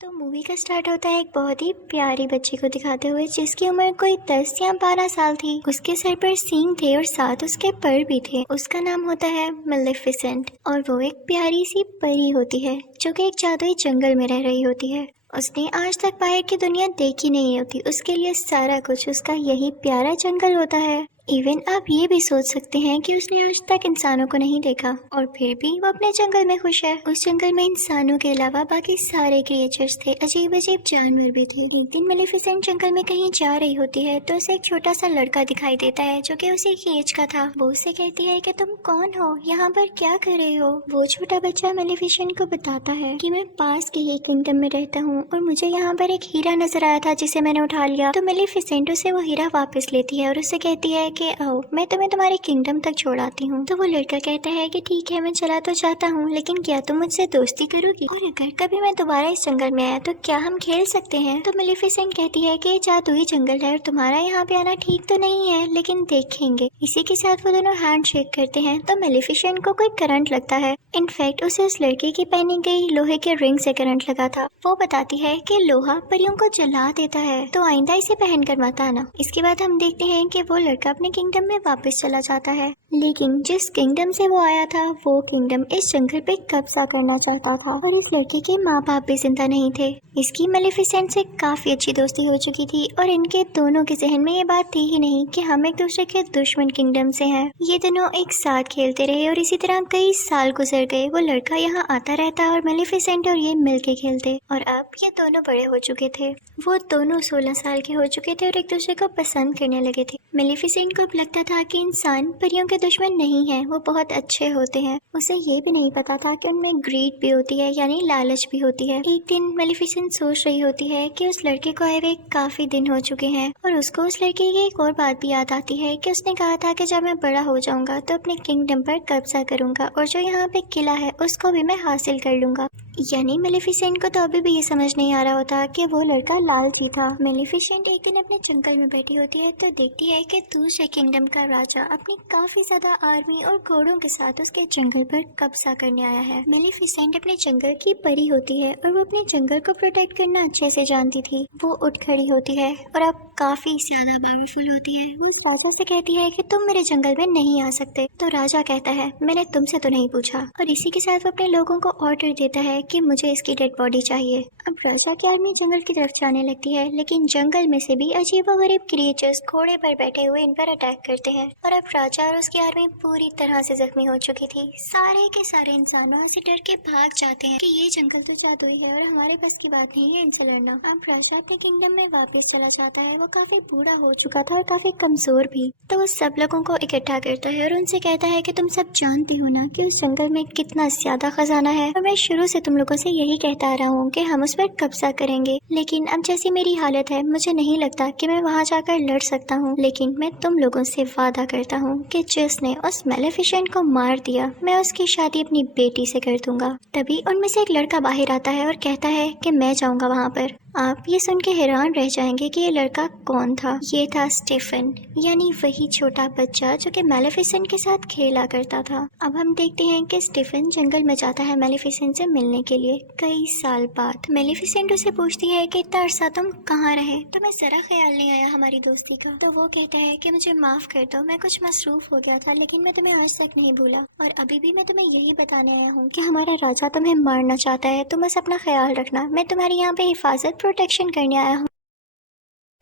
तो मूवी का स्टार्ट होता है एक बहुत ही प्यारी बच्ची को दिखाते हुए जिसकी उम्र कोई 10 या 12 साल थी। उसके सर पर सींग थे और साथ उसके पर भी थे। उसका नाम होता है मेलेफिसेंट और वो एक प्यारी सी परी होती है जो कि एक जादुई जंगल में रह रही होती है। उसने आज तक बाहर की दुनिया देखी नहीं होती। उसके लिए सारा कुछ उसका यही प्यारा जंगल होता है। इवन आप ये भी सोच सकते हैं कि उसने आज तक इंसानों को नहीं देखा और फिर भी वो अपने जंगल में खुश है। उस जंगल में इंसानों के अलावा बाकी सारे क्रिएचर्स थे, अजीब अजीब जानवर भी थे। एक दिन मेलेफिसेंट जंगल में कहीं जा रही होती है तो उसे एक छोटा सा लड़का दिखाई देता है जो कि उसी की एज का था। वो उससे कहती है कि तुम कौन हो, यहाँ पर क्या कर रहे हो। वो छोटा बच्चा मेलेफिसेंट को बताता है कि मैं पास के ही किंगडम में रहता हूँ और मुझे यहाँ पर एक हीरा नजर आया था जिसे मैंने उठा लिया। तो मेलेफिसेंट उसे वो हीरा वापस लेती है और उससे कहती है कि आओ मैं तुम्हें तुम्हारे किंगडम तक छोड़ाती हूँ। तो वो लड़का कहता है कि ठीक है मैं चला तो जाता हूँ, लेकिन क्या तुम मुझसे दोस्ती करोगी और अगर कभी मैं दोबारा इस जंगल में आया तो क्या हम खेल सकते हैं। तो मेलेफिसेंट कहती है कि जादुई जंगल है और तुम्हारा यहाँ पे आना ठीक तो नहीं है, लेकिन देखेंगे। इसी के साथ वो दोनों हैंड शेक करते हैं तो मेलेफिसेंट को कोई करंट लगता है। इनफैक्ट उसे उस लड़के की पहनी गई लोहे के रिंग से करंट लगा था। वो बताती है कि लोहा परियों को जला देता है तो आइंदा इसे पहन कर मत आना। इसके बाद हम देखते हैं कि वो लड़का अपने किंगडम में वापस चला जाता है, लेकिन जिस किंगडम से वो आया था वो किंगडम इस जंगल पे कब्जा करना चाहता था और इस लड़के के माँ बाप भी जिंदा नहीं थे। इसकी मेलेफिसेंट से काफी अच्छी दोस्ती हो चुकी थी और इनके दोनों के जहन में ये बात थी ही नहीं कि हम एक दूसरे के दुश्मन किंगडम से हैं। ये दोनों एक साथ खेलते रहे और इसी तरह कई साल गुजर गए। वो लड़का यहाँ आता रहता और मेलेफिसेंट और ये मिलके खेलते और अब ये दोनों बड़े हो चुके थे। वो दोनों 16 साल के हो चुके थे और एक दूसरे को पसंद करने लगे थे। मेलेफिसेंट को लगता था कि इंसान परियों के दुश्मन नहीं है, वो बहुत अच्छे होते हैं। उसे ये भी नहीं पता था कि उनमें ग्रीड भी होती है, यानी लालच भी होती है। एक दिन मेलेफिसेंट सोच रही होती है कि उस लड़के को आए हुए काफी दिन हो चुके हैं और उसको उस लड़के की एक और बात भी याद आती है कि उसने कहा था कि जब मैं बड़ा हो जाऊंगा तो अपने किंगडम पर कब्जा करूंगा और जो यहाँ पे किला है उसको भी मैं हासिल कर लूंगा। यानी मेलेफिसेंट को तो अभी भी ये समझ नहीं आ रहा होता कि वो लड़का लालची था। मेलेफिसेंट एक दिन अपने जंगल में बैठी होती है तो देखती है कि दूसरे किंगडम का राजा अपनी काफी ज्यादा आर्मी और घोड़ों के साथ उसके जंगल पर कब्जा करने आया है। मेलेफिसेंट अपने जंगल की परी होती है और वो अपने जंगल को प्रोटेक्ट करना अच्छे से जानती थी। वो उठ खड़ी होती है और अब काफी ज्यादा पावरफुल होती है। वो राजा से कहती है कि तुम मेरे जंगल में नहीं आ सकते। तो राजा कहता है मैंने तुमसे तो नहीं पूछा और इसी के साथ वो अपने लोगों को ऑर्डर देता है कि मुझे इसकी डेड बॉडी चाहिए। अब राजा की आर्मी जंगल की तरफ जाने लगती है, लेकिन जंगल में से भी अजीबोगरीब क्रिएचर्स घोड़े पर बैठे हुए इन पर अटैक करते हैं और अब राजा और उसकी आर्मी पूरी तरह से जख्मी हो चुकी थी। सारे के सारे इंसान वहाँ से डर के भाग जाते हैं कि ये जंगल तो जादुई है और हमारे बस की बात नहीं है इनसे लड़ना। अब राजा अपने किंगडम में वापस चला जाता है। वो काफी बूढ़ा हो चुका था और काफी कमजोर भी। तो वो सब लोगों को इकट्ठा करता है और उनसे कहता है कि तुम सब जानते हो ना कि उस जंगल में कितना ज्यादा खजाना है और मैं शुरू से तुम लोगों से यही कहता आ रहा हूँ कि हम उस पर कब्जा करेंगे, लेकिन अब जैसी मेरी हालत है मुझे नहीं लगता कि मैं वहाँ जाकर लड़ सकता हूँ। लेकिन मैं तुम लोगों से वादा करता हूँ कि जिसने उस मेलेफिसेंट को मार दिया मैं उसकी शादी अपनी बेटी से कर दूंगा। तभी उनमें से एक लड़का बाहर आता है और कहता है कि मैं जाऊंगा वहाँ पर। आप ये सुन के हैरान रह जाएंगे कि ये लड़का कौन था। ये था स्टीफन, यानी वही छोटा बच्चा जो कि मेलेफिसेंट के साथ खेला करता था। अब हम देखते हैं कि स्टीफन जंगल में जाता है मेलेफिसेंट से मिलने के लिए कई साल बाद। मेलेफिसेंट उसे पूछती है कि इतना अरसा तुम कहाँ रहे, तुम्हें जरा ख्याल नहीं आया हमारी दोस्ती का। तो वो कहता है कि मुझे माफ कर दो, मैं कुछ मसरूफ हो गया था, लेकिन मैं तुम्हें आज तक नहीं भूला और अभी भी मैं तुम्हें यही बताने आया हूँ कि हमारा राजा तुम्हें मारना चाहता है। तुम बस अपना ख्याल रखना, मैं तुम्हारी यहाँ पे हिफाजत प्रोटेक्शन करने आया हूँ।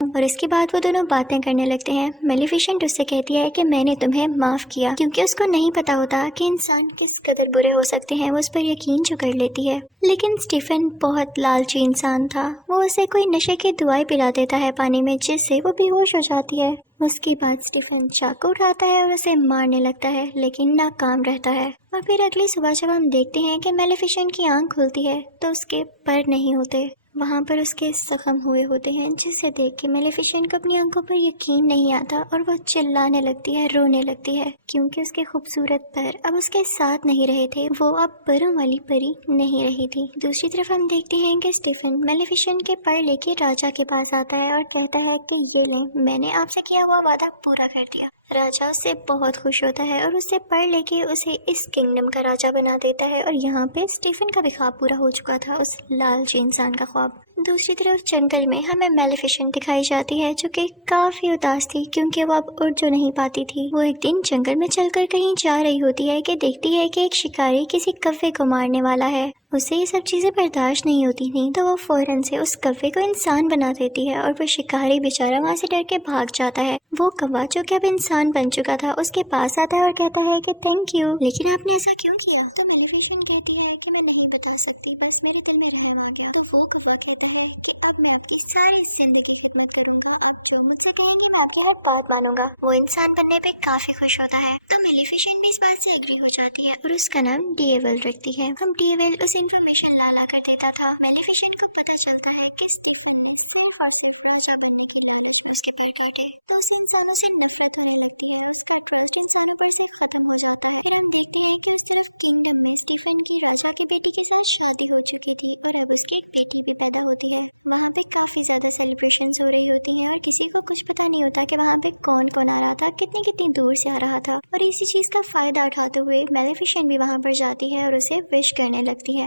और इसके बाद वो दोनों बातें करने लगते हैं। मेलेफिसेंट उससे कहती है कि मैंने तुम्हें माफ किया, क्योंकि उसको नहीं पता होता कि इंसान किस कदर बुरे हो सकते हैं। वो उस पर यकीन जो कर लेती है। लेकिन स्टीफन बहुत लालची इंसान था। वो उसे कोई नशे की दवाई पिला देता है पानी में, जिससे वो बेहोश हो जाती है। उसके बाद स्टीफन चाकू उठाता है और उसे मारने लगता है, लेकिन नाकाम रहता है। और फिर अगली सुबह जब हम देखते हैं कि मेलेफिसेंट की आंख खुलती है तो उसके पर नहीं होते, वहाँ पर उसके जख्म हुए होते हैं, जिसे देख के मेलेफिसेंट को अपनी आंखों पर यकीन नहीं आता और वो चिल्लाने लगती है, रोने लगती है, क्योंकि उसके खूबसूरत पर अब उसके साथ नहीं रहे थे। वो अब परों वाली परी नहीं रही थी। दूसरी तरफ हम देखते हैं कि स्टीफन मेलेफिसेंट के पर लेके राजा के पास आता है और कहता है कि ये लो, मैंने आपसे किया हुआ वादा पूरा कर दिया। राजा उससे बहुत खुश होता है और उससे पढ़ लेके उसे इस किंगडम का राजा बना देता है। और यहाँ पे स्टीफन का भी ख्वाब पूरा हो चुका था, उस लालची इंसान का ख्वाब। दूसरी तरफ जंगल में हमें मेलेफिसेंट दिखाई जाती है, जो कि काफी उदास थी क्योंकि वो अब उड़ जो नहीं पाती थी। वो एक दिन जंगल में चलकर कहीं जा रही होती है कि देखती है कि एक शिकारी किसी कौवे को मारने वाला है। उसे ये सब चीजें बर्दाश्त नहीं होती थी, तो वो फौरन से उस कौवे को इंसान बना देती है और वो शिकारी बेचारा वहाँ से डर के भाग जाता है। वो कौवा जो कि अब इंसान बन चुका था उसके पास आता है और कहता है कि थैंक यू, लेकिन आपने ऐसा क्यों किया? तो मेलेफिसेंट कहती है कि मैं नहीं बता सकती, बस मेरे दिल में रहने वाला। तो वो कौवा कहता है कि अब मैं आपकी सारी जिंदगी खिदमत करूंगा और जो मुझसे कहेंगे मैं आपकी हर बात मानूंगा। वो इंसान बनने पे काफी खुश होता है, तो मेलेफिसेंट भी इस बात से एग्री हो जाती है और उसका नाम डीएवल रखती है। हम डीएवल उस इन्फॉर्मेशन ला कर देता था। मेलेफिसेंट को पता चलता है कि स्टीफन ने फुल हाउस राजा बनने के लिए उसके पैर काटे, तो उसे इंसानों से नफरत होने लगती है। उसके पैर के जानवर से खत्म हो जाता है। हम देखते हैं कि उसके किंगडम में स्टीफन की बरखा के बेटे की शायद शादी हो चुकी थी और उसकी एक बेटी को पैदा होती है। वहाँ पे काफी सारे सेलिब्रेशंस हो रहे होते हैं और किसी को कुछ पता नहीं होता कि अभी कौन कौन आया था, कितने कितने दूर से आया था। और इसी चीज का फायदा उठाते हुए मेलेफिसेंट भी वहाँ पर जाते हैं और उसे गिफ्ट देने लगती है।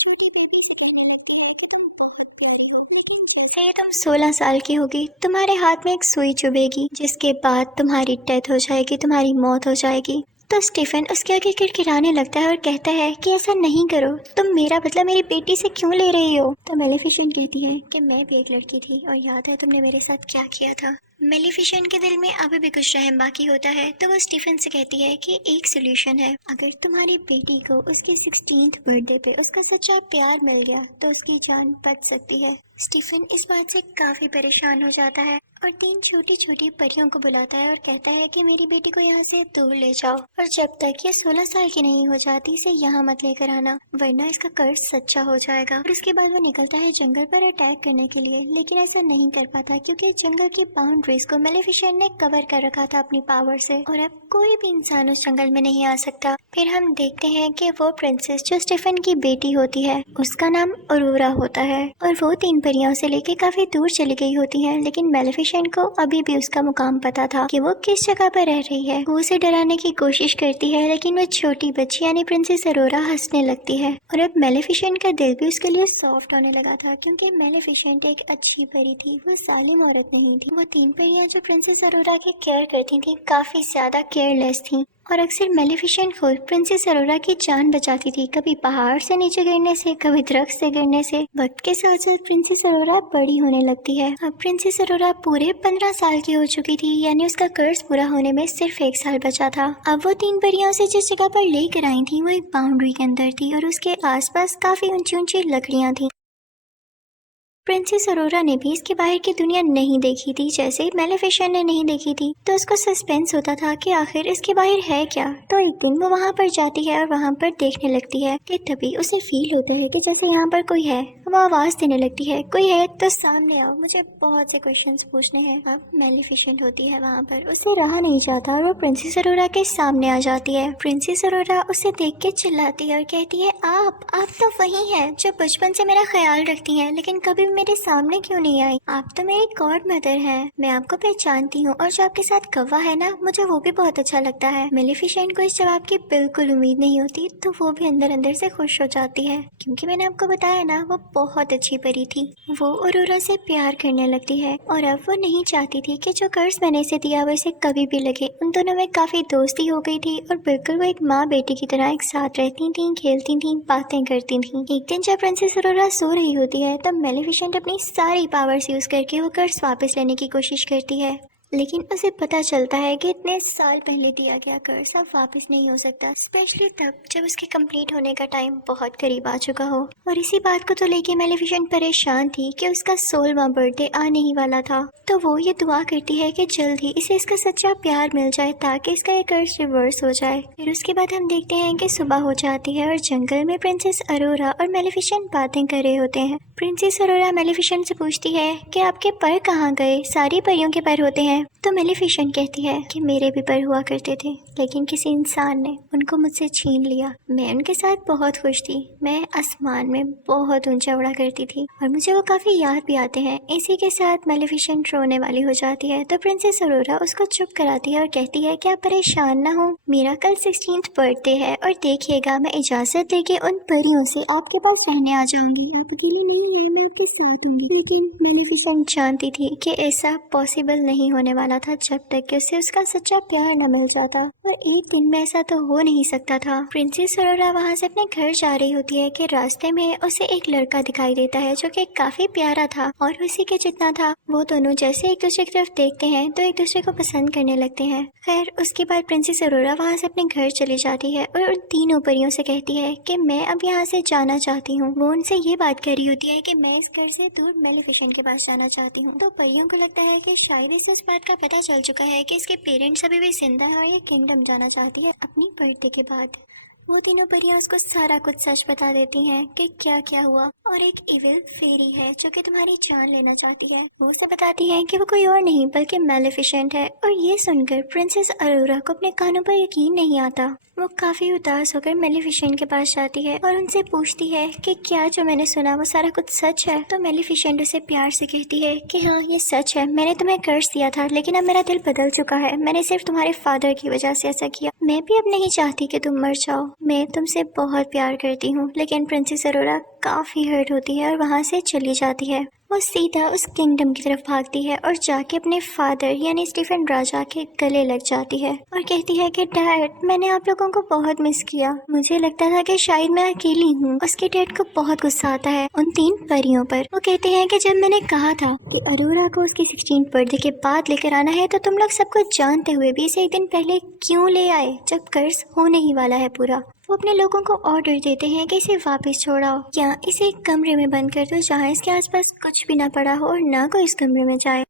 छोटी बेबी सिखाने लगती है कि तुम बहुत प्यारी हो बेटी, फिर तुम 16 साल की होगी, तुम्हारे हाथ में एक सुई चुभेगी, जिसके बाद तुम्हारी डेथ हो जाएगी, तुम्हारी मौत हो जाएगी। तो स्टीफन उसके आगे किड़किड़ाने लगता है और कहता है कि ऐसा नहीं करो, तुम मेरा बदला मेरी बेटी से क्यों ले रही हो? तो मेलेफिसेंट कहती है कि मैं भी एक लड़की थी और याद है तुमने मेरे साथ क्या किया था। मेलेफिसेंट के दिल में अभी भी कुछ रहम बाकी होता है, तो वो स्टीफन से कहती है कि एक सोल्यूशन है। अगर तुम्हारी बेटी को उसके 16th बर्थडे पे उसका सच्चा प्यार मिल गया तो उसकी जान बच सकती है। स्टीफन इस बात से काफी परेशान हो जाता है और 3 छोटी छोटी परियों को बुलाता है और कहता है कि मेरी बेटी को यहाँ से दूर ले जाओ और जब तक ये 16 साल की नहीं हो जाती इसे यहाँ मत लेकर आना, वरना इसका कर्ज सच्चा हो जाएगा। और इसके बाद वो निकलता है जंगल पर अटैक करने के लिए, लेकिन ऐसा नहीं कर पाता क्योंकि जंगल की बाउंड्रीज को मेलेफिसेंट ने कवर कर रखा था अपनी पावर से और अब कोई भी इंसान उस जंगल में नहीं आ सकता। फिर हम देखते हैं कि वो प्रिंसेस जो स्टीफन की बेटी होती है उसका नाम अरोरा होता है और वो 3 परियों से लेके काफी दूर चली गई होती है, लेकिन मेलेफिसेंट को अभी भी उसका मुकाम पता था कि वो किस जगह पर रह रही है। वो उसे डराने की कोशिश करती है, लेकिन वो छोटी बच्ची यानी प्रिंसेस अरोरा हंसने लगती है और अब मेलेफिसेंट का दिल भी उसके लिए सॉफ्ट होने लगा था क्योंकि मेलेफिसेंट एक अच्छी परी थी, वो जालिम औरत नहीं थी। वो 3 परियां जो प्रिंसेस अरोरा की केयर करती थी काफी ज्यादा केयरलेस थी और अक्सर मेलेफिसेंट खुद प्रिंसेस अरोरा की जान बचाती थी, कभी पहाड़ से नीचे गिरने से, कभी दरख्त से गिरने से। वक्त के साथ साथ प्रिंसेस अरोरा बड़ी होने लगती है। अब प्रिंसेस अरोरा पूरे 15 साल की हो चुकी थी, यानी उसका कर्ज पूरा होने में सिर्फ 1 साल बचा था। अब वो 3 परियों से जिस जगह पर लेकर आई थी वो एक बाउंड्री के अंदर थी और उसके आसपास काफी ऊंची ऊंची लकड़ियां थी। प्रिंसेस अरोरा ने भी इसके बाहर की दुनिया नहीं देखी थी, जैसे मेलेफिसेंट ने नहीं देखी थी, तो उसको सस्पेंस होता था कि आखिर इसके बाहर है क्या। तो एक दिन वो वहाँ पर जाती है और वहाँ पर देखने लगती है कि तभी उसे फील होता है कि जैसे यहाँ पर कोई है। वो आवाज देने लगती है, कोई है तो सामने आओ, मुझे बहुत से क्वेश्चंस पूछने हैं। अब मेलेफिसेंट होती है वहाँ पर, उसे रहा नहीं जाता और वो प्रिंसेस अरोरा के सामने आ जाती है। प्रिंसेस अरोरा उसे देख के चिल्लाती है और कहती है, आप तो वही है जो बचपन से मेरा ख्याल रखती है, लेकिन कभी मेरे सामने क्यों नहीं आई? आप तो मेरी गॉड मदर हैं, मैं आपको पहचानती हूँ और जो आपके साथ कौवा है ना, मुझे वो भी बहुत अच्छा लगता है। मेलेफिसेंट को इस जवाब की बिल्कुल उम्मीद नहीं होती, तो वो भी अंदर अंदर से खुश हो जाती है क्योंकि मैंने आपको बताया ना वो बहुत अच्छी परी थी। वो अरोरा से प्यार करने लगती है और अब वो नहीं चाहती थी कि जो कर्ज मैंने इसे दिया वो इसे कभी भी लगे। उन दोनों में काफी दोस्ती हो गई थी और बिल्कुल वो एक माँ बेटी की तरह एक साथ रहती थी, खेलती थी, बातें करती थी। एक दिन जब प्रिंसेस अरोरा सो रही होती है तब मेलेफिसेंट अपनी सारी पावर्स यूज करके वो कर्ज वापस लेने की कोशिश करती है, लेकिन उसे पता चलता है कि इतने साल पहले दिया गया कर्ज अब वापस नहीं हो सकता, स्पेशली तब जब उसके कंप्लीट होने का टाइम बहुत करीब आ चुका हो। और इसी बात को तो लेके मेलेफिसेंट परेशान थी कि उसका 16वां बर्थडे आने ही वाला था, तो वो ये दुआ करती है कि जल्द ही इसे इसका सच्चा प्यार मिल जाए ताकि इसका ये कर्ज रिवर्स हो जाए। फिर उसके बाद हम देखते हैं कि सुबह हो जाती है और जंगल में प्रिंसेस अरोरा और मेलेफिसेंट बातें कर रहे होते हैं। प्रिंसेस अरोरा मेलेफिसेंट से पूछती है कि आपके पर कहाँ गए? सारी परियों के पर होते हैं, है तो मेलिफिसेंट कहती है कि मेरे भी पर हुआ करते थे, लेकिन किसी इंसान ने उनको मुझसे छीन लिया। मैं उनके साथ बहुत खुश थी, मैं आसमान में बहुत ऊंचा उड़ा करती थी और मुझे वो काफी याद भी आते हैं। इसी के साथ मेलिफिसेंट रोने वाली हो जाती है तो प्रिंसेस अरोरा उसको चुप कराती है और कहती है कि आप परेशान ना हो, मेरा कल 16th बर्थडे है और देखिएगा मैं इजाजत देके उन परियों से आपके पास रहने आ जाऊंगी। आप अकेली नहीं है, मैं आपके साथ हूँ। लेकिन मेलिफिसेंट जानती थी कि ऐसा पॉसिबल नहीं होने वाला था जब तक कि उसे उसका सच्चा प्यार न मिल जाता, और एक दिन में ऐसा तो हो नहीं सकता था। प्रिंसेस अरोरा वहाँ से अपने घर जा रही होती है कि रास्ते में उसे एक लड़का दिखाई देता है जो कि काफी प्यारा था और उसी के जितना था। वो दोनों जैसे एक दूसरे की तरफ देखते हैं तो एक दूसरे को पसंद करने लगते हैं। खैर उसके बाद प्रिंसेस अरोरा वहाँ से अपने घर चली जाती है और उन तीनों परियों से कहती है कि मैं अब यहाँ से जाना चाहती हूँ। वो उनसे ये बात कर रही होती है कि मैं इस घर से दूर मेलिफिसेंट के पास जाना चाहती हूँ। तो परियों को लगता है कि शायद इस बात का पता चल चुका है कि इसके पेरेंट्स अभी भी जिंदा है और ये किंगडम जाना चाहती है अपनी बर्थडे के बाद। वो तीनों परियां उसको सारा कुछ सच बता देती हैं कि क्या क्या हुआ, और एक इविल फेरी है जो कि तुम्हारी जान लेना चाहती है। वो उसे बताती है कि वो कोई और नहीं बल्कि मेलिफिसेंट है। और ये सुनकर प्रिंसेस अरोरा को अपने कानों पर यकीन नहीं आता। वो काफी उदास होकर मेलिफिसेंट के पास जाती है और उनसे पूछती है कि क्या जो मैंने सुना वो सारा कुछ सच है। तो मेलिफिसेंट उसे प्यार से कहती है कि हाँ ये सच है, मैंने तुम्हें कर्ज दिया था लेकिन अब मेरा दिल बदल चुका है। मैंने सिर्फ तुम्हारे फादर की वजह से ऐसा किया। मैं भी अब नहीं चाहती कि तुम मर जाओ, मैं तुमसे बहुत प्यार करती हूँ। लेकिन प्रिंसेस अरोरा काफी हर्ट होती है और वहाँ से चली जाती है। वो सीधा उस किंगडम की तरफ भागती है और जाके अपने फादर यानी स्टीफन राजा के गले लग जाती है और कहती है कि डैड मैंने आप लोगों को बहुत मिस किया। मुझे लगता था कि शायद मैं अकेली हूँ। उसके डैड को बहुत गुस्सा आता है उन तीन परियों पर। वो कहते हैं कि जब मैंने कहा था कि अरोरा को उसकी 16th बर्थडे के बाद लेकर आना है तो तुम लोग सब कुछ जानते हुए भी इसे एक दिन पहले क्यों ले आए जब कर्ज होने ही वाला है पूरा। वो अपने लोगों को ऑर्डर देते हैं कि इसे वापस छोड़ाओ या इसे एक कमरे में बंद कर दो जहाँ इसके आसपास कुछ भी ना पड़ा हो और ना कोई इस कमरे में जाए।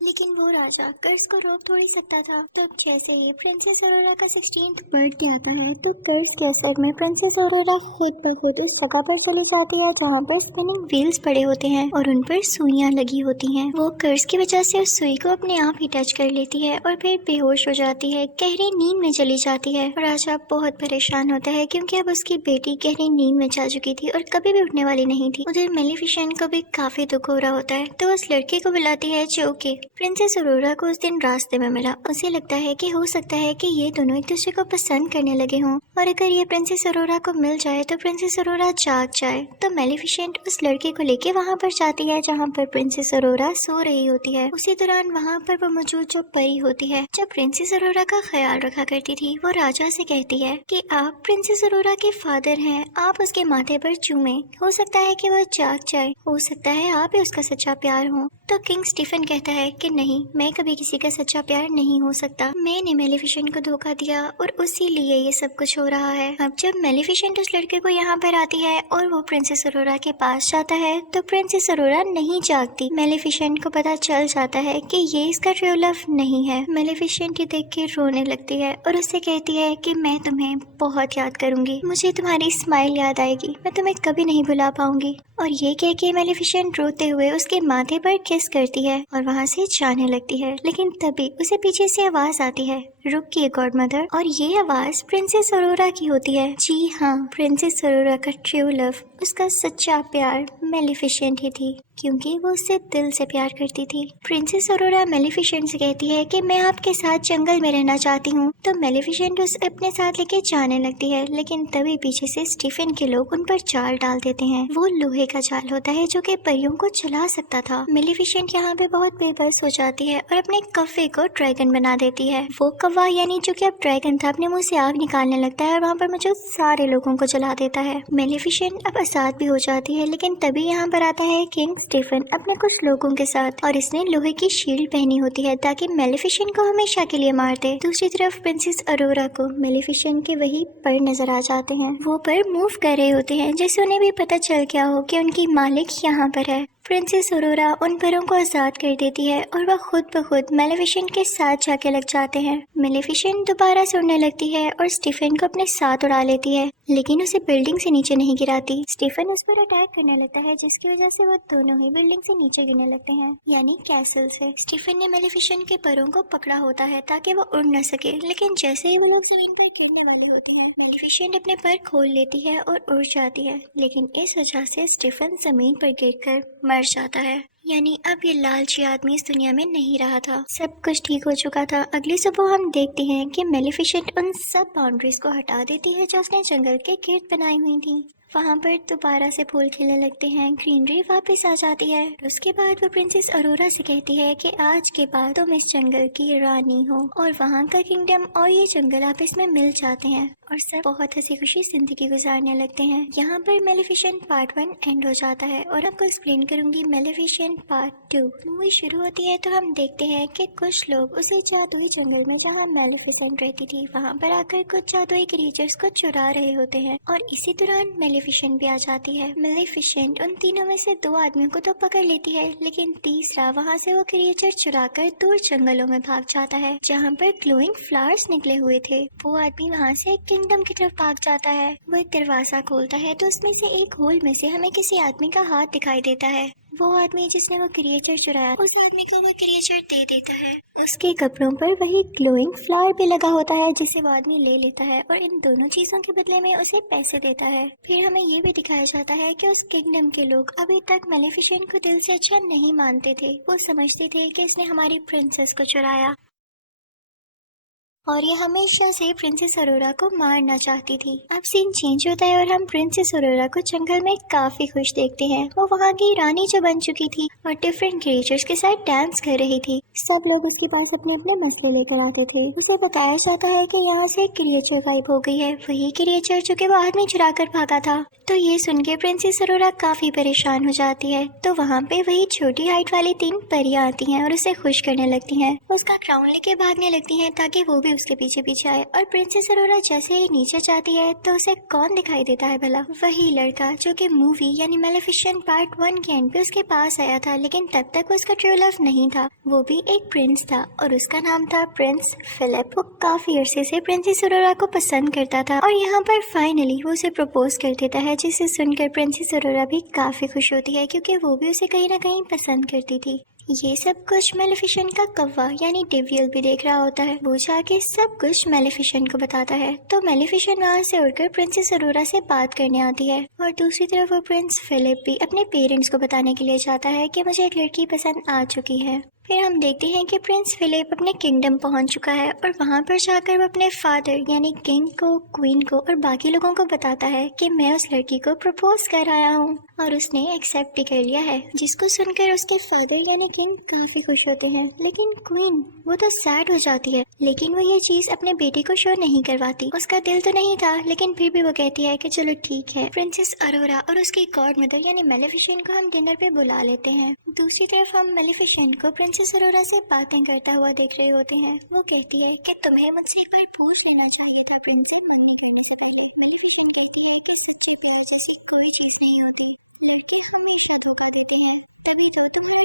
लेकिन वो राजा कर्ज को रोक थोड़ी सकता था। तो अब जैसे ही प्रिंसेस अरोरा का 16th बर्थडे आता है तो कर्ज के असर में प्रिंसेस अरोरा खुद ब खुद उस जगह पर चली जाती है जहाँ पर स्पिनिंग व्हील्स पड़े होते हैं और उन पर सुइयां लगी होती हैं। वो कर्ज की वजह से उस सुई को अपने आप ही टच कर लेती है और फिर बेहोश हो जाती है, गहरी नींद में चली जाती है। राजा बहुत परेशान होता है क्योंकि अब उसकी बेटी गहरी नींद में जा चुकी थी और कभी भी उठने वाली नहीं थी। उधर मेलिफिसेंट को भी काफी दुख हो रहा होता है तो उस लड़के को बुलाती है जो कि प्रिंसेस अरोरा को उस दिन रास्ते में मिला। उसे लगता है कि हो सकता है कि ये दोनों एक दूसरे को पसंद करने लगे हों और अगर ये प्रिंसेस अरोरा को मिल जाए तो प्रिंसेस अरोरा जाग जाए। तो मेलिफिसेंट उस लड़के को लेके वहाँ पर जाती है जहाँ पर प्रिंसेस अरोरा सो रही होती है। उसी दौरान वहाँ पर वो मौजूद जो परी होती है जो प्रिंसेस अरोरा का ख्याल रखा करती थी, वो राजा से कहती है कि आप प्रिंसेस अरोरा के फादर हैं, आप उसके माथे पर चूमे, हो सकता है कि वो जाग जाए, हो सकता है आप ही उसका सच्चा प्यार हो। तो किंग स्टीफन कहता है कि नहीं, मैं कभी किसी का सच्चा प्यार नहीं हो सकता, मैंने मेलिफिसेंट को धोखा दिया और उसी लिए ये सब कुछ हो रहा है। अब जब मेलिफिसेंट उस लड़के को यहाँ पर आती है और वो प्रिंसेस अरोरा के पास जाता है तो प्रिंसेस अरोरा नहीं जागती। मेलिफिसेंट को पता चल जाता है कि ये इसका ट्रू लव नहीं है। मेलिफिसेंट ये देख के रोने लगती है और उससे कहती है कि मैं तुम्हें बहुत याद करूंगी, मुझे तुम्हारी स्माइल याद आएगी, मैं तुम्हें कभी नहीं भुला पाऊंगी। और ये कह के मेलिफिसेंट रोते हुए उसके माथे पर किस करती है और वहाँ से जाने लगती है। लेकिन तभी उसे पीछे से आवाज आती है, रुकिए गॉड मदर। और ये आवाज प्रिंसेस अरोरा की होती है। जी हाँ, प्रिंसेस अरोरा का ट्रू लव, उसका सच्चा प्यार मेलिफिसेंट ही थी क्योंकि वो उससे दिल से प्यार करती थी। प्रिंसेस अरोरा मेलिफिसेंट से कहती है कि मैं आपके साथ जंगल में रहना चाहती हूँ। तो मेलिफिसेंट उसे अपने साथ लेके जाने लगती है, लेकिन तभी पीछे से स्टीफन के लोग उन पर जाल डाल देते हैं। वो लोहे का जाल होता है जो कि परियों को चला सकता था। मेलिफिसेंट यहाँ पे बहुत बेबस हो जाती है और अपने कव्वे को ड्रैगन बना देती है। वो कौवा यानी जो कि अब ड्रैगन था अपने मुंह से आग निकालने लगता है और वहाँ पर मौजूद सारे लोगों को जला देता है। मेलिफिसेंट अब आजाद भी हो जाती है, लेकिन तभी यहाँ पर आता है किंग स्टीफन अपने कुछ लोगों के साथ और इसने लोहे की शील्ड पहनी होती है ताकि मेलिफिसेंट को हमेशा के लिए मार दे। दूसरी तरफ प्रिंसेस अरोरा को मेलिफिसेंट के वही पर नजर आ जाते हैं। वो पर मूव कर रहे होते हैं जैसे उन्हें भी पता चल गया हो कि उनकी मालिक यहाँ पर है। प्रिंसेस अरोरा उन परों को आजाद कर देती है और वह खुद ब खुद मेलेफिसेंट के साथ जाके लग जाते हैं। मेलेफिसेंट दोबारा से उड़ने लगती है और स्टीफन को अपने साथ उड़ा लेती है, लेकिन उसे बिल्डिंग से नीचे नहीं गिराती। स्टीफन उस पर अटैक करने लगता है, जिसकी वजह से वो दोनों ही बिल्डिंग से नीचे गिरने लगते हैं, यानी कैसल से। स्टीफन ने मेलेफिसेंट के परों को पकड़ा होता है ताकि वो उड़ न सके, लेकिन जैसे ही वो लोग जमीन पर गिरने वाले होते हैं, मेलेफिसेंट अपने पर खोल लेती है और उड़ जाती है, लेकिन इस वजह से स्टीफन जमीन पर गिरकर मर जाता है। यानी अब ये लालची आदमी इस दुनिया में नहीं रहा था, सब कुछ ठीक हो चुका था। अगली सुबह हम देखते हैं कि मेलेफिसेंट उन सब बाउंड्रीज को हटा देती है जो उसने जंगल के गिर्द बनाई हुई थी। वहाँ पर दोबारा से फूल खिलने लगते हैं, ग्रीनरी वापस आ जाती है। उसके बाद वो प्रिंसेस अरोरा से कहती है कि आज के बाद तुम इस जंगल की रानी हो, और वहाँ का किंगडम और ये जंगल आपस में मिल जाते हैं और सब बहुत हंसी खुशी जिंदगी गुजारने लगते हैं। यहाँ पर मेलेफिसेंट पार्ट 1 एंड हो जाता है और आपको एक्सप्लेन करूंगी मेलेफिसेंट पार्ट 2। मूवी शुरू होती है तो हम देखते हैं कि कुछ लोग उसी जादुई जंगल में जहाँ मेलेफिसेंट रहती थी वहाँ पर आकर कुछ जादुई क्रीचर्स को चुरा रहे होते हैं, और इसी दौरान मेलेफिसेंट भी आ जाती है। मेलेफिसेंट उन तीनों में से 2 आदमियों को तो पकड़ लेती है, लेकिन तीसरा वहाँ से वो क्रिएचर चुराकर दूर जंगलों में भाग जाता है जहाँ पर ग्लोइंग फ्लावर्स निकले हुए थे। वो आदमी वहाँ से किंगडम की तरफ भाग जाता है। वो एक दरवाजा खोलता है तो उसमें से एक होल में से हमें किसी आदमी का हाथ दिखाई देता है। वो आदमी जिसने वो क्रिएचर चुराया, उस आदमी को वो क्रिएचर दे देता है। उसके कपड़ों पर वही ग्लोइंग फ्लावर भी लगा होता है जिसे वो आदमी ले लेता है और इन दोनों चीजों के बदले में उसे पैसे देता है। फिर हमें ये भी दिखाया जाता है कि उस किंगडम के लोग अभी तक मेलेफिसेंट को दिल से अच्छा नहीं मानते थे। वो समझते थे कि इसने हमारी प्रिंसेस को चुराया और ये हमेशा से प्रिंसेस अरोरा को मारना चाहती थी। अब सीन चेंज होता है और हम प्रिंसेस अरोरा को जंगल में काफी खुश देखते हैं। वो वहाँ की रानी जो बन चुकी थी और डिफरेंट क्रिएचर्स के साथ डांस कर रही थी। सब लोग उसके पास अपने अपने मसले लेकर आते थे। उसे बताया जाता है कि यहाँ से एक क्रिएचर गायब हो गई है, वही क्रिएचर जो कि वो आदमी चुरा कर भागा था। तो ये सुन के प्रिंसेस अरोरा काफी परेशान हो जाती है। तो वहाँ पे वही छोटी हाइट वाली 3 परियां आती हैं और उसे खुश करने लगती हैं। उसका क्राउन लेके भागने लगती हैं ताकि वो भी उसके पीछे पीछे आए। और प्रिंसेस अरोरा जैसे ही नीचे जाती है तो उसे कौन दिखाई देता है भला? वही लड़का जो कि मूवी यानी मेलेफिसेंट पार्ट 1 के एंड पे उसके पास आया था, लेकिन तब तक उसका ट्रू लव नहीं था। वो भी एक प्रिंस था और उसका नाम था प्रिंस फिलिप। वो काफी अरसे से प्रिंसेस अरोरा को पसंद करता था और यहाँ पर फाइनली वो उसे प्रपोज कर देता है, जिसे सुनकर प्रिंसेस अरोरा भी काफी खुश होती है क्योंकि वो भी उसे कहीं ना कहीं पसंद करती थी। ये सब कुछ मेलेफिसेंट का कौवा यानी डेवियल भी देख रहा होता है। वो जाके सब कुछ मेलेफिसेंट को बताता है। तो मेलेफिसेंट वहाँ से उड़कर प्रिंसेस अरोरा से बात करने आती है और दूसरी तरफ वो प्रिंस फिलिप भी अपने पेरेंट्स को बताने के लिए जाता है कि मुझे एक लड़की पसंद आ चुकी है। फिर हम देखते हैं कि प्रिंस फिलिप अपने किंगडम पहुंच चुका है और वहां पर जाकर वो अपने फादर यानी किंग को, क्वीन को और बाकी लोगों को बताता है कि मैं उस लड़की को प्रपोज कर आया हूँ और उसने एक्सेप्ट भी कर लिया है। जिसको सुनकर उसके फादर यानी किंग काफी खुश होते हैं, लेकिन क्वीन वो तो सैड हो जाती है। लेकिन वो ये चीज अपने बेटे को शो नहीं करवाती। उसका दिल तो नहीं था, लेकिन फिर भी वो कहती है कि चलो ठीक है। प्रिंसेस अरोरा और उसकी गॉड मदर यानी मेलेफिसेंट को हम डिनर पे बुला लेते हैं। दूसरी तरफ हम मेलेफिसेंट को प्रिंसेस अरोरा से बातें करता हुआ देख रहे होते हैं। वो कहती है कि तुम्हें मुझसे एक बार पूछ लेना चाहिए था प्रिंसेस, मम्मी करने से पहले। मेलेफिसेंट कहती है कि सच्ची प्यार जैसी कोई चीज नहीं होती, लोग हमेशा धोखा देते हैं।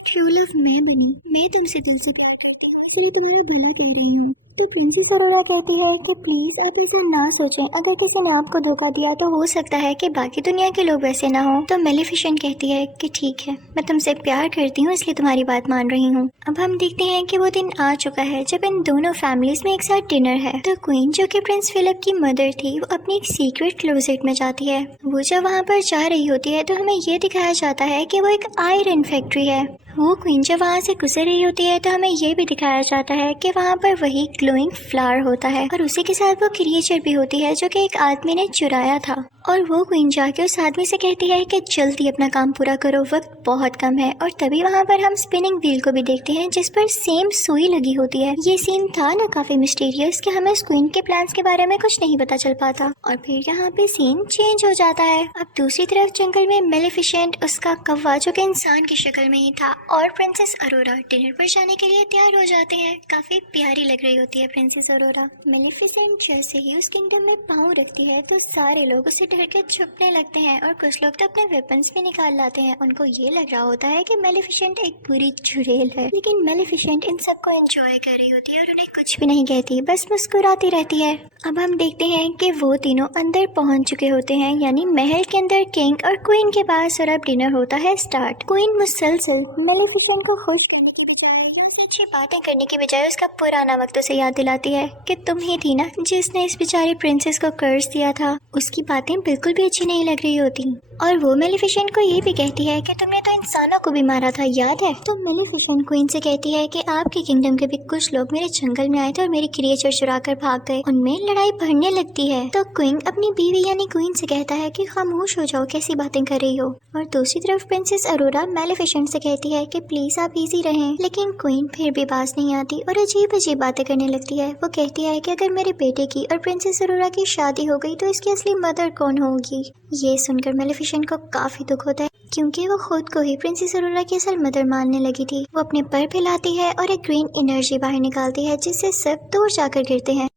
ट्रू लव मैं बनी, मैं तुमसे दिल से प्यार करती हूँ, इसलिए तुम्हारा भला कह रही हूँ। तो प्रिंसेस अरोरा कहती है कि प्लीज आप ऐसा ना सोचें, अगर किसी ने आपको धोखा दिया तो हो सकता है कि बाकी दुनिया के लोग वैसे ना हो। तो मेलेफिसेंट कहती है कि ठीक है, मैं तुमसे प्यार करती हूँ इसलिए तुम्हारी बात मान रही हूँ। अब हम देखते हैं कि वो दिन आ चुका है जब इन दोनों फैमिलीज में एक साथ डिनर है। तो क्वीन जो कि प्रिंस फिलिप की मदर थी, वो अपनी एक सीक्रेट क्लोजेट में जाती है। वो जब वहाँ पर जा रही होती है तो हमें ये दिखाया जाता है कि वो एक आयरन फैक्ट्री है। वो क्वीन जब वहाँ से गुजर रही होती है तो हमें ये भी दिखाया जाता है कि वहाँ पर वही ग्लोइंग फ्लावर होता है और उसी के साथ वो क्रिएचर भी होती है जो कि एक आदमी ने चुराया था। और वो क्वीन जाके उस आदमी से कहती है कि जल्दी अपना काम पूरा करो, वक्त बहुत कम है। और तभी वहाँ पर हम स्पिनिंग व्हील को भी देखते हैं जिस पर सेम सुई लगी होती है। ये सीन था ना काफी मिस्टीरियस कि हमें उस क्वीन के प्लान्स के बारे में कुछ नहीं पता चल पाता। और फिर यहाँ पे सीन चेंज हो जाता है। अब दूसरी तरफ जंगल में मेलेफिसेंट, उसका कौवा जो कि इंसान की शक्ल में ही था, और प्रिंसेस अरोरा डिनर पर जाने के लिए तैयार हो जाते हैं। काफी प्यारी लग रही होती है प्रिंसेस अरोरा। मेलेफिसेंट जैसे ही उस किंगडम में पाँव रखती है तो सारे लोग उसे डर के छुपने लगते हैं और कुछ लोग तो अपने वेपन्स भी निकाल लाते हैं। उनको ये लग रहा होता है कि मेलेफिसेंट एक बुरी चुड़ैल है, लेकिन मेलेफिसेंट इन सबको एंजॉय कर रही होती है और उन्हें कुछ भी नहीं कहती, बस मुस्कुराती रहती है। अब हम देखते हैं कि वो तीनों अंदर पहुंच चुके होते हैं, यानी महल के अंदर किंग और क्वीन के पास, और अब डिनर होता है स्टार्ट। क्वीन मुसलसल मेलेफिसेंट को खुश करने की बजाय या उनसे अच्छी बातें करने की बजाय उसका पुराना वक्त उसे याद दिलाती है कि तुम ही थी ना जिसने इस बेचारी प्रिंसेस को कर्ज दिया था। उसकी बातें बिल्कुल भी अच्छी नहीं लग रही होती और वो मेलेफिसेंट को ये भी कहती है कि तुमने तो इंसानों को भी मारा था, याद है? तो मेलेफिसेंट क्वीन से कहती है कि आपके किंगडम के भी कुछ लोग मेरे जंगल में आए थे और मेरी क्रिएचर चुरा कर भाग गए। उनमें लड़ाई बढ़ने लगती है तो क्वीन अपनी बीवी यानी क्वीन से कहता है कि खामोश हो जाओ, कैसी बातें कर रही हो। और दूसरी तरफ प्रिंसेस अरोरा मेलेफिसेंट से कहती है कि प्लीज आप इजी रहें, लेकिन क्वीन फिर भी पास नहीं आती और अजीब अजीब बातें करने लगती है। वो कहती है कि अगर मेरे बेटे की और प्रिंसेस अरोरा की शादी हो गई तो इसकी असली मदर कौन होगी। ये सुनकर मेलेफिसेंट को काफी दुख होता है क्योंकि वो खुद को ही प्रिंसेस अरोरा की असल मदर मानने लगी थी। वो अपने पर फैलाती है और एक ग्रीन एनर्जी बाहर निकालती है जिससे सब दूर जाकर गिरते हैं।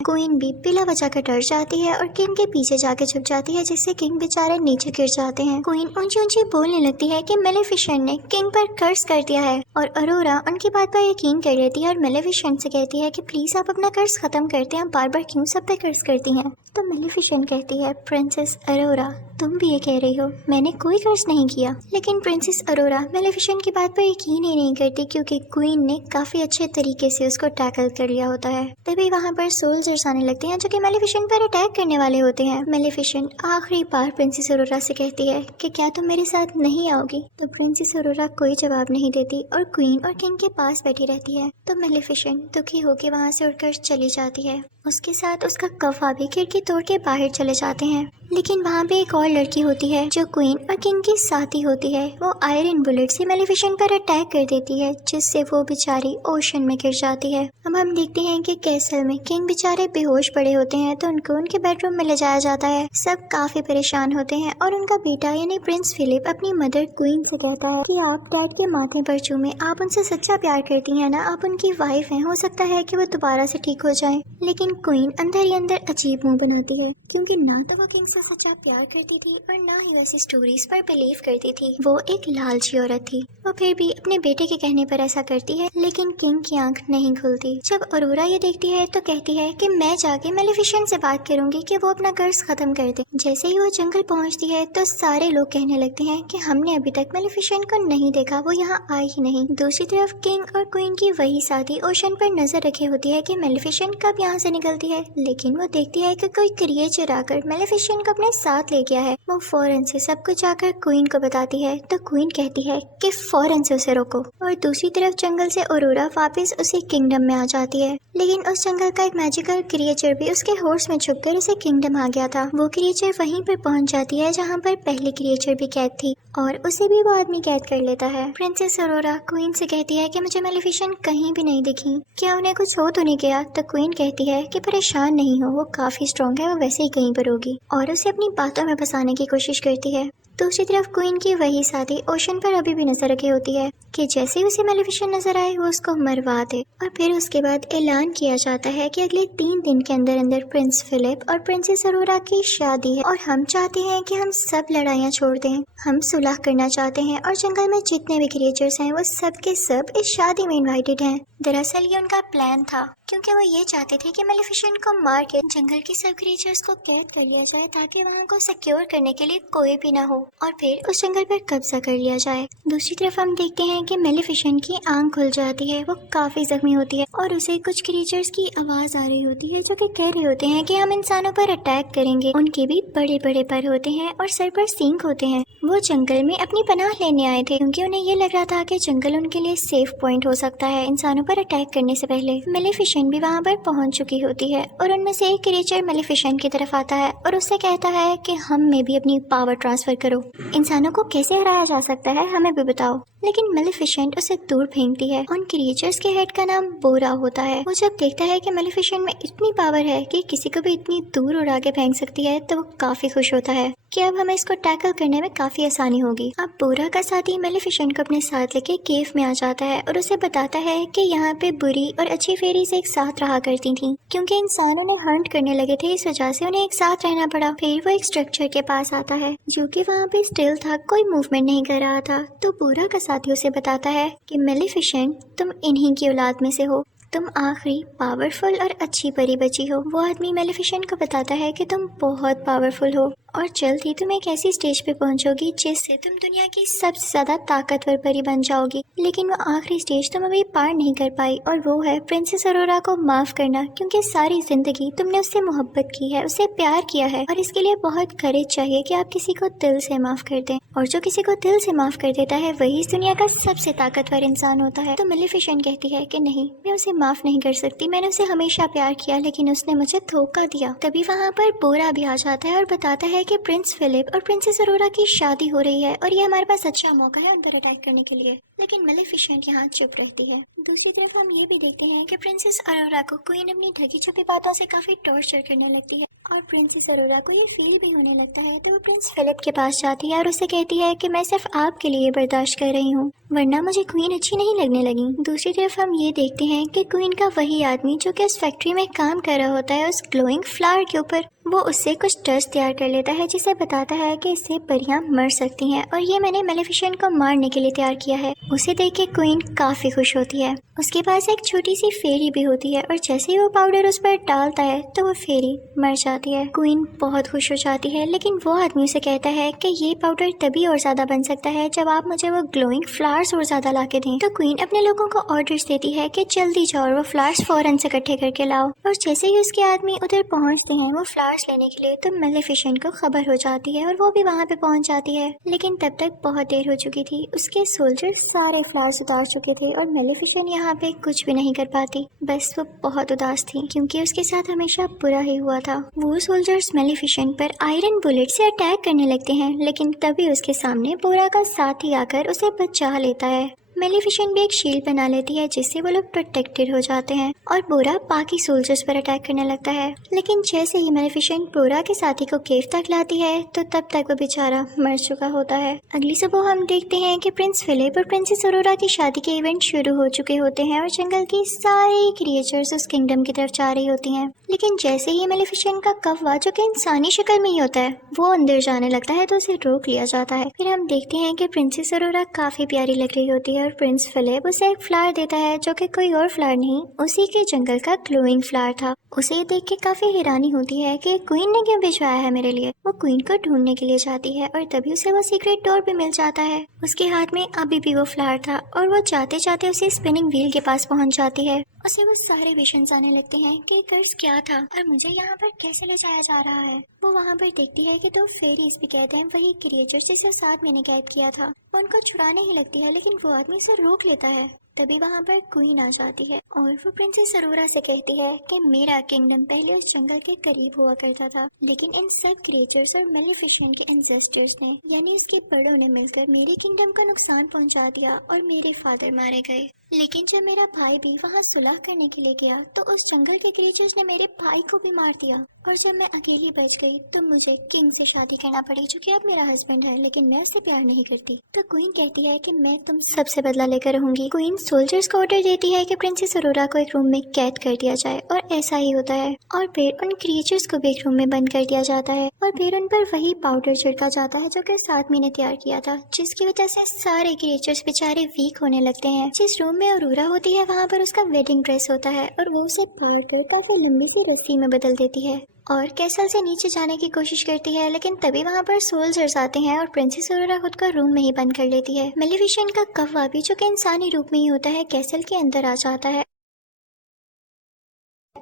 क्वीन भी पिला बजाकर डर जाती है और किंग के पीछे जाके छुप जाती है, जिससे किंग बेचारे नीचे गिर जाते हैं। क्वीन ऊंची ऊंची बोलने लगती है कि मेलेफिसेंट ने किंग पर कर्ज कर दिया है और अरोरा उनकी बात पर यकीन कर लेती है और मेलेफिसेंट से कहती है कि प्लीज आप अपना कर्ज खत्म करते हैं, बार बार क्यों सब पे कर्ज करती हैं। तो मेलेफिसेंट कहती है प्रिंसेस अरोरा तुम भी ये कह रही हो, मैंने कोई कर्ज नहीं किया। लेकिन प्रिंसेस अरोरा मेलेफिसेंट की बात पर यकीन ही नहीं करती क्योंकि क्वीन ने काफी अच्छे तरीके से उसको टैकल कर लिया होता है। तभी वहाँ पर सोल्जर्स आने लगते हैं जो कि मेलेफिसेंट पर अटैक करने वाले होते हैं। मेलेफिसेंट आखिरी बार प्रिंसेस अरोरा से कहती है कि क्या तुम मेरे साथ नहीं आओगी। तो प्रिंसेस अरोरा कोई जवाब नहीं देती और क्वीन और किंग के पास बैठी रहती है। तो मेलेफिसेंट दुखी होकर वहाँ से उठकर चली जाती है। उसके साथ उसका कफा भी खिड़की तोड़ के बाहर चले जाते हैं। लेकिन वहाँ पे एक और लड़की होती है जो क्वीन और किंग की साथी होती है। वो आयरन बुलेट से मेलेफिसेंट पर अटैक कर देती है जिससे वो बेचारी ओशन में गिर जाती है। अब हम देखते हैं कि कैसल में किंग बेचारे बेहोश पड़े होते हैं तो उनको उनके बेडरूम में ले जाया जाता है। सब काफी परेशान होते हैं और उनका बेटा यानी प्रिंस फिलिप अपनी मदर क्वीन से कहता है कि आप डैड के माथे पर चूमे, आप उनसे सच्चा प्यार करती हैं ना, आप उनकी वाइफ हैं, हो सकता है कि वो दोबारा से ठीक हो जाए। लेकिन क्वीन अंदर ही अंदर अजीब मुंह बनाती है क्योंकि ना तो वो किंग से सच्चा प्यार करती थी और ना ही वैसी स्टोरीज पर बिलीव करती थी। वो एक लालची औरत थी। वो फिर भी अपने बेटे के कहने पर ऐसा करती है, लेकिन किंग की आंख नहीं खुलती। जब अरोरा ये देखती है तो कहती है कि मैं जाके मेलेफिसेंट से बात करूंगी कि वो अपना कर्ज खत्म कर दे। जैसे ही वो जंगल पहुंचती है तो सारे लोग कहने लगते हैं कि हमने अभी तक मेलेफिसेंट को नहीं देखा, वो यहाँ आई ही नहीं। दूसरी तरफ किंग और क्वीन की वही साथी ओशन पर नजर रखे होती है कि मेलेफिसेंट कब यहाँ से निकलती है, लेकिन वो देखती है कि कोई क्रिएचर आकर मेलेफिसेंट को अपने साथ ले गया है। वो फौरन से सब कुछ जाकर क्वीन को बताती है तो क्वीन कहती है कि फौरन से उसे रोको। और दूसरी तरफ जंगल से अरोरा वापस उसी किंगडम में आ जाती है, लेकिन उस जंगल का एक मैजिकल क्रिएचर भी उसके होर्स में छुपकर उसे किंगडम आ गया था। वो क्रिएचर वहीं पर पहुंच जाती है जहाँ पर पहली क्रिएचर भी कैद थी और उसे भी वो आदमी कैद कर लेता है। प्रिंसेस अरोरा क्वीन से कहती है कि मुझे मेलेफिसेंट कहीं भी नहीं दिखी, क्या उन्हें कुछ हो तो नहीं गया। तो क्वीन कहती है कि परेशान नहीं हो, वो काफी स्ट्रॉन्ग है, वो वैसे ही कहीं पर होगी, और उसे अपनी बातों में फंसाने की कोशिश करती है। दूसरी तरफ क्वीन की वही साथी ओशन पर अभी भी नजर रखी होती है कि जैसे ही उसे मेलेफिसेंट नजर आए वो उसको मरवा दे। और फिर उसके बाद ऐलान किया जाता है कि अगले 3 दिन के अंदर अंदर प्रिंस फिलिप और प्रिंसेस अरोरा की शादी है और हम चाहते हैं कि हम सब लड़ाइयाँ छोड़ दें, हम सुलह करना चाहते हैं और जंगल में जितने भी क्रिएचर्स हैं वो सब के सब इस शादी में इन्वाइटेड हैं। दरअसल ये उनका प्लान था क्योंकि वो ये चाहते थे कि मेलेफिसेंट को मार के जंगल के सब क्रिएचर्स को कैद कर लिया जाए ताकि वहाँ को सिक्योर करने के लिए कोई भी ना हो और फिर उस जंगल पर कब्जा कर लिया जाए। दूसरी तरफ हम देखते हैं कि मेलेफिसेंट की आंख खुल जाती है, वो काफी जख्मी होती है और उसे कुछ क्रिएचर्स की आवाज आ रही होती है जो कि कह रहे होते हैं कि हम इंसानों पर अटैक करेंगे। उनके भी बड़े बड़े पर होते हैं और सर पर सींग होते हैं। वो जंगल में अपनी पनाह लेने आए थे क्योंकि उन्हें ये लग रहा था कि जंगल उनके लिए सेफ पॉइंट हो सकता है इंसानों पर अटैक करने से पहले। मेलेफिसेंट भी वहाँ पर पहुँच चुकी होती है और उनमें से एक क्रिएचर मेलेफिसेंट की तरफ आता है और उससे कहता है कि हम में भी अपनी पावर ट्रांसफर करो। इंसानों को कैसे हराया जा सकता है, हमें भी बताओ। लेकिन मेलिफिसेंट उसे दूर फेंकती है। उन क्रिएचर्स के हेड का नाम बोरा होता है। वो जब देखता है कि मेलिफिसेंट में इतनी पावर है कि किसी को भी इतनी दूर उड़ा के फेंक सकती है तो वो काफी खुश होता है कि अब हमें इसको टैकल करने में काफी आसानी होगी। अब बोरा का साथी मेलिफिसेंट को अपने साथ लेके केव में आ जाता है और उसे बताता है कि यहाँ पे बुरी और अच्छी फेरीज एक साथ रहा करती थी। क्योंकि इंसान उन्हें हंट करने लगे थे, इस वजह से उन्हें एक साथ रहना पड़ा। फिर वो एक स्ट्रक्चर के पास आता है जो कि वहाँ पे स्टिल था, कोई मूवमेंट नहीं कर रहा था। तो बोरा का साथी उसे बताता है कि मेलिफिसेंट, तुम इन्हीं की औलाद में से हो, तुम आखिरी पावरफुल और अच्छी परी बची हो। वो आदमी मेलिफिसेंट को बताता है कि तुम बहुत पावरफुल हो और जल्द ही तुम एक ऐसी स्टेज पे पहुंचोगी जिससे तुम दुनिया की सबसे ज्यादा ताकतवर परी बन जाओगी। लेकिन वो आखिरी स्टेज तुम अभी पार नहीं कर पाई और वो है प्रिंसेस अरोरा को माफ करना, क्योंकि सारी जिंदगी तुमने उससे मोहब्बत की है, उसे प्यार किया है और इसके लिए बहुत करेज चाहिए कि आप किसी को दिल से माफ कर दें। और जो किसी को दिल से माफ कर देता है वही इस दुनिया का सबसे ताकतवर इंसान होता है। तो मेलिफिसेंट कहती है कि नहीं, मैं उसे माफ नहीं कर सकती, मैंने उसे हमेशा प्यार किया लेकिन उसने मुझे धोखा दिया। तभी वहाँ पर बोरा भी आ जाता है और बताता है कि प्रिंस फिलिप और प्रिंसेस अरोरा की शादी हो रही है और ये हमारे पास अच्छा मौका है उन पर अटैक करने के लिए। लेकिन मेलिफिसेंट यहाँ चुप रहती है। दूसरी तरफ हम ये भी देखते हैं कि प्रिंसेस अरोरा को क्वीन अपनी ढकी छुपी बातों से काफी टॉर्चर करने लगती है और प्रिंसेस अरोरा को ये फील भी होने लगता है। तो वो प्रिंस फिलिप के पास जाती है और उसे कहती है कि मैं सिर्फ आपके लिए बर्दाश्त कर रही हूँ, वरना मुझे क्वीन अच्छी नहीं लगने लगी। दूसरी तरफ हम ये देखते हैं कि क्वीन का वही आदमी जो कि उस फैक्ट्री में काम कर रहा होता है उस ग्लोइंग फ्लावर के ऊपर, वो उससे कुछ डस्ट तैयार कर लेता है जिसे बताता है कि इससे परियां मर सकती हैं और ये मैंने मेलिफिसेंट को मारने के लिए तैयार किया है। उसे देख के क्वीन काफी खुश होती है। उसके पास एक छोटी सी फेरी भी होती है और जैसे ही वो पाउडर उस पर डालता है तो वो फेरी मर जाती है। क्वीन बहुत खुश हो जाती है, लेकिन वो आदमी उसे कहता है कि ये पाउडर तभी और ज्यादा बन सकता है जब आप मुझे वो ग्लोइंग फ्लावर्स और ज्यादा ला के दें। तो क्वीन अपने लोगों को ऑर्डर्स देती है कि जल्दी जाओ और वो फ्लावर्स फौरन से इकट्ठे करके लाओ। और जैसे ही उसके आदमी उधर पहुंचते हैं वो फ्लावर्स लेने के लिए, तो मेलिफिसेंट को खबर हो जाती है और वो भी वहाँ पे पहुंच जाती है। लेकिन तब तक बहुत देर हो चुकी थी, उसके सोल्जर सारे फ्लावर्स उतार चुके थे और मेलिफिसेंट यहाँ पे कुछ भी नहीं कर पाती। बस वो बहुत उदास थी क्योंकि उसके साथ हमेशा बुरा ही हुआ था। वो सोल्जर्स मेलिफिसेंट पर आयरन बुलेट से अटैक करने लगते हैं, लेकिन तभी उसके सामने बोरा का साथी आकर उसे बचा लेता है। मेलिफिसेंट भी एक शील्ड बना लेती है जिससे वो लोग प्रोटेक्टेड हो जाते हैं और बोरा बाकी सोल्जर्स पर अटैक करने लगता है। लेकिन जैसे ही मेलिफिसेंट बोरा के साथी को केव तक लाती है तो तब तक वो बेचारा मर चुका होता है। अगली सुबह हम देखते हैं कि प्रिंस फिलिप और प्रिंसेस अरोरा की शादी के इवेंट शुरू हो चुके होते हैं और जंगल की सारी क्रिएचर्स उस किंगडम की तरफ जा रही होती हैं। लेकिन जैसे ही मेलिफिसेंट का कौवा, जो कि इंसानी शक्ल में ही होता है, वो अंदर जाने लगता है तो उसे रोक लिया जाता है। फिर हम देखते हैं कि प्रिंसेस अरोरा काफी प्यारी लग रही होती है और प्रिंस फिलिप उसे एक फ्लावर देता है जो कि कोई और फ्लावर नहीं, उसी के जंगल का ग्लोइंग फ्लावर था। उसे देख के काफी हैरानी होती है कि क्वीन ने क्यों भिजवाया है मेरे लिए। वो क्वीन को ढूंढने के लिए जाती है और तभी उसे वो सीक्रेट डोर भी मिल जाता है। उसके हाथ में अभी भी वो फ्लावर था और वो जाते जाते उसे स्पिनिंग व्हील के पास पहुंच जाती है। उसे वो सारे विजन्स आने लगते हैं कि कर्ज क्या था और मुझे यहाँ पर कैसे ले जाया जा रहा है। वो वहाँ पर देखती है कि 2 फेरीज भी कैद हैं, वही क्रिएचर्स जिसे उस आदमी ने कैद किया था। वो उनको छुड़ाने ही लगती है लेकिन वो आदमी उसे रोक लेता है। तभी वहाँ पर क्वीन आ जाती है और वो प्रिंसेस अरोरा से कहती है कि मेरा किंगडम पहले उस जंगल के करीब हुआ करता था, लेकिन इन सब क्रिएचर्स और मेलिफिसेंट के एंसेस्टर्स ने, यानी उसके बड़ों ने मिलकर मेरे किंगडम को नुकसान पहुंचा दिया और मेरे फादर मारे गए। लेकिन जब मेरा भाई भी वहाँ सुलह करने के लिए गया तो उस जंगल के क्रिएचर्स ने मेरे भाई को भी मार दिया और जब मैं अकेली बच गई तो मुझे किंग से शादी करना पड़ी, जो कि अब मेरा हस्बैंड है, लेकिन मैं उससे प्यार नहीं करती। तो क्वीन कहती है कि मैं तुम सबसे बदला लेकर रहूंगी। क्वीन सोल्जर्स को ऑर्डर देती है कि प्रिंसेस अरोरा को एक रूम में कैद कर दिया जाए और ऐसा ही होता है और फिर उन क्रिएचर्स को भी एक रूम में बंद कर दिया जाता है और फिर उन पर वही पाउडर छिड़का जाता है जो कि उस आदमी ने तैयार किया था, जिसकी वजह से सारे क्रिएचर्स बेचारे वीक होने लगते हैं। जिस रूम में अरोरा होती है वहाँ पर उसका वेडिंग ड्रेस होता है और वो उसे फाड़ कर काफी लंबी सी रस्सी में बदल देती है और कैसल से नीचे जाने की कोशिश करती है। लेकिन तभी वहाँ पर सोल्जर्स आते हैं और प्रिंसेस अरोरा खुद का रूम में ही बंद कर लेती है। मेलिफिसेंट का कौवा भी, जो कि इंसानी रूप में ही होता है, कैसल के अंदर आ जाता है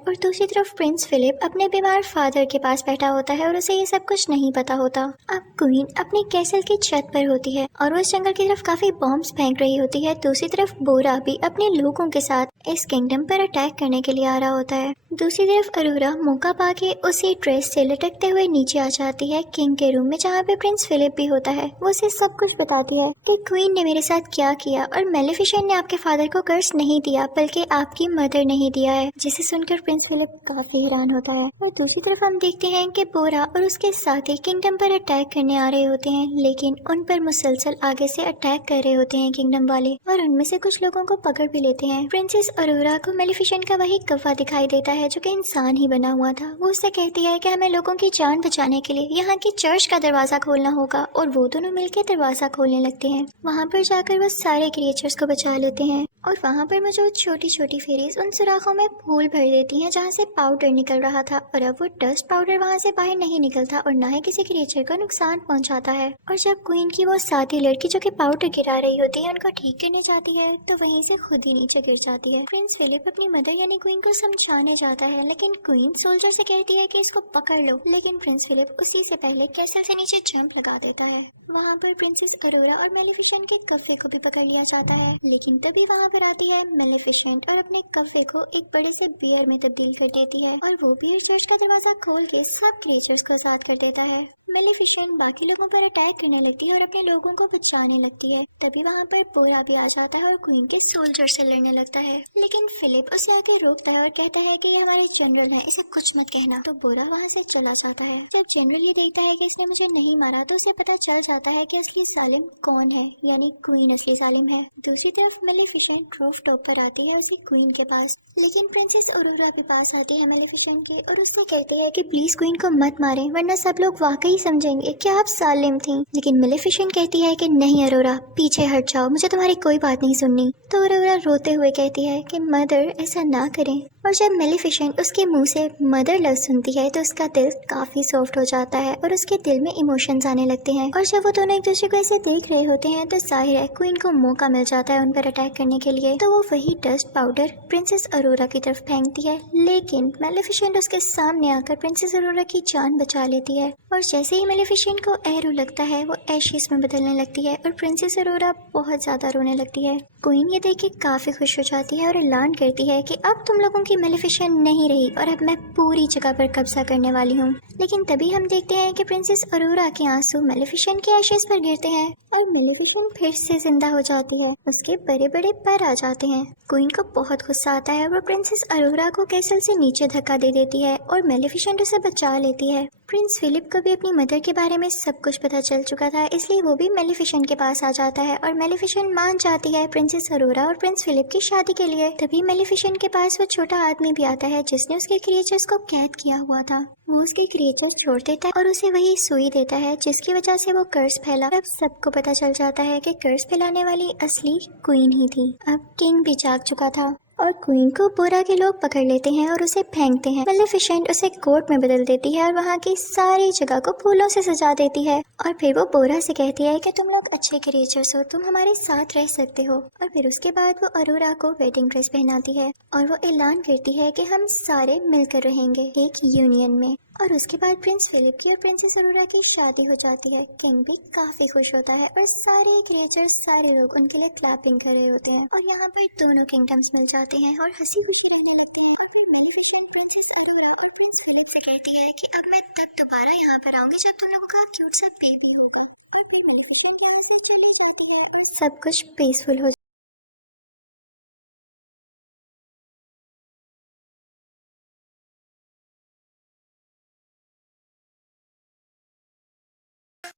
और दूसरी तरफ प्रिंस फिलिप अपने बीमार फादर के पास बैठा होता है और उसे ये सब कुछ नहीं पता होता। अब क्वीन अपने कैसल की छत पर होती है और वो इस जंगल की तरफ काफी बॉम्ब्स फेंक रही होती है। दूसरी तरफ बोरा भी अपने लोगों के साथ इस किंगडम पर अटैक करने के लिए आ रहा होता है। दूसरी तरफ अरोरा मौका पाके उसी ड्रेस से लटकते हुए नीचे आ जाती है किंग के रूम में, जहाँ पे प्रिंस फिलिप भी होता है। वो उसे सब कुछ बताती है कि क्वीन ने मेरे साथ क्या किया और मेलेफिसेंट ने आपके फादर को कर्ज नहीं दिया बल्कि आपकी मदर नहीं दिया है, जिसे सुनकर प्रिंस फिलिप काफी हैरान होता है। और दूसरी तरफ हम देखते हैं कि बोरा और उसके साथी किंगडम पर अटैक करने आ रहे होते हैं, लेकिन उन पर मुसलसल आगे से अटैक कर रहे होते हैं किंगडम वाले और उनमें से कुछ लोगों को पकड़ भी लेते हैं। प्रिंसेस अरोरा को मेलेफिसेंट का वही कौवा दिखाई देता है जो कि इंसान ही बना हुआ था। वो उससे कहती है कि हमें लोगों की जान बचाने के लिए यहाँ की चर्च का दरवाजा खोलना होगा और वो दोनों मिलकर दरवाजा खोलने लगते हैं। वहाँ पर जाकर वो सारे क्रिएचर्स को बचा लेते हैं और वहाँ पर मौजूद छोटी छोटी फेरीज उन सुराखों में फूल भर देती हैं जहाँ से पाउडर निकल रहा था और अब वो डस्ट पाउडर वहाँ से बाहर नहीं निकलता और ना ही किसी क्रिएचर को नुकसान पहुँचाता है। और जब क्वीन की वो साथी लड़की जो कि पाउडर गिरा रही होती है उनको ठीक करने जाती है तो वहीं से खुद ही नीचे गिर जाती है। प्रिंस फिलिप अपनी मदर यानी क्वीन को समझाने जाता है, लेकिन क्वीन सोल्जर से कहती है कि इसको पकड़ लो, लेकिन प्रिंस फिलिप उसी से पहले कैसल से नीचे जंप लगा देता है। वहाँ पर प्रिंसेस अरोरा और मेलेफिसेंट के कव्वे को भी पकड़ लिया जाता है, लेकिन तभी वहाँ पर आती है मेलेफिसेंट और अपने कव्वे को एक बड़े से बियर में तब्दील कर देती है और वो बियर चर्च का दरवाजा खोल के सब क्रिएचर्स को आजाद कर देता है। मेलेफिसेंट बाकी लोगों पर अटैक करने लगती है और अपने लोगों को बचाने लगती है। तभी वहाँ पर बोरा भी आ जाता है और क्वीन के सोल्जर से लड़ने लगता है, लेकिन फिलिप उसे आके रोकता है और कहता है कि ये हमारे जनरल है, इसे कुछ मत कहना। तो बोरा वहाँ से चला जाता है। जब जनरल ये देखता है कि इसने मुझे नहीं मारा तो उसे पता चल जाता है कि असली सालिम कौन है, यानी क्वीन असली सालिम है। दूसरी तरफ मेलेफिसेंट रूफ टॉप पर आती है उसी क्वीन के पास, लेकिन प्रिंसेस अरोरा भी पास आती है मेलेफिसेंट के और उससे कहती है कि प्लीज क्वीन को मत मारे वरना सब लोग वाकई समझेंगे कि आप सालिम थी। लेकिन मेलेफिसेंट कहती है कि नहीं अरोरा, पीछे हट जाओ, मुझे तुम्हारी कोई बात नहीं सुननी। तो अरोरा रोते हुए कहती है कि मदर ऐसा ना करें। और जब मेलेफिसेंट उसके मुंह से मदर लव सुनती है तो उसका दिल काफी सॉफ्ट हो जाता है और उसके दिल में इमोशंस आने लगते हैं। और जब वो दोनों एक दूसरे को ऐसे देख रहे होते हैं तो जाहिर है क्वीन को मौका मिल जाता है उन पर अटैक करने के लिए। तो वो वही डस्ट पाउडर प्रिंसेस अरोरा की तरफ फेंकती है, लेकिन मेलेफिसेंट उसके सामने आकर प्रिंसेस अरोरा की जान बचा लेती है। और जैसे ही मेलेफिसेंट को एरो लगता है वो एशेस में बदलने लगती है और प्रिंसेस अरोरा बहुत ज्यादा रोने लगती है। क्वीन ये देख के काफी खुश हो जाती है और ऐलान करती है कि अब तुम लोगों की मेलेफिसेंट नहीं रही और अब मैं पूरी जगह पर कब्जा करने वाली हूँ। लेकिन तभी हम देखते हैं कि प्रिंसेस अरोरा के आंसू मेलेफिसेंट के एशेस पर गिरते हैं और मेलेफिसेंट फिर से जिंदा हो जाती है। उसके बड़े बड़े पर आ जाते हैं। क्वीन को बहुत गुस्सा आता है, वो प्रिंसेस अरोरा को कैसल से नीचे धक्का दे देती है और मेलेफिसेंट उसे बचा लेती है। प्रिंस फिलिप को भी अपनी मदर के बारे में सब कुछ पता चल चुका था, इसलिए वो भी मेलेफिसेंट के पास आ जाता है और मेलेफिसेंट मान जाती है प्रिंसेस अरोरा और प्रिंस फिलिप की शादी के लिए। तभी मेलेफिसेंट के पास वो छोटा आदमी भी आता है जिसने उसके क्रिएचर्स को कैद किया हुआ था। वो उसके क्रिएचर्स छोड़ देता है और उसे वही सुई देता है जिसकी वजह से वो कर्ज फैला। अब सबको पता चल जाता है कि कर्ज फैलाने वाली असली क्वीन ही थी। अब किंग भी जाग चुका था और क्वीन को बोरा के लोग पकड़ लेते हैं और उसे फेंकते हैं। मेलेफिसेंट उसे कोर्ट में बदल देती है और वहाँ की सारी जगह को फूलों से सजा देती है और फिर वो बोरा से कहती है कि तुम लोग अच्छे क्रिएचर्स हो, तुम हमारे साथ रह सकते हो। और फिर उसके बाद वो अरोरा को वेडिंग ड्रेस पहनाती है और वो ऐलान करती है कि हम सारे मिलकर रहेंगे एक यूनियन में। और उसके बाद प्रिंस फिलिप की और प्रिंसेस अरोरा की शादी हो जाती है। किंग भी काफी खुश होता है और सारे क्रिएचर्स सारे लोग उनके लिए क्लैपिंग कर रहे होते हैं और यहाँ पर दोनों किंगडम्स मिल जाते हैं और हंसी खुशी रहने लगते हैं। और फिर मेलेफिसेंट प्रिंसेस अरोरा और प्रिंस फिलिप से कहती है कि अब मैं तब दोबारा यहाँ पर आऊंगी जब तुम लोगों का क्यूट सा बेबी होगा। और फिर मेलेफिसेंट यहाँ से चली जाती है और सब कुछ पीसफुल हो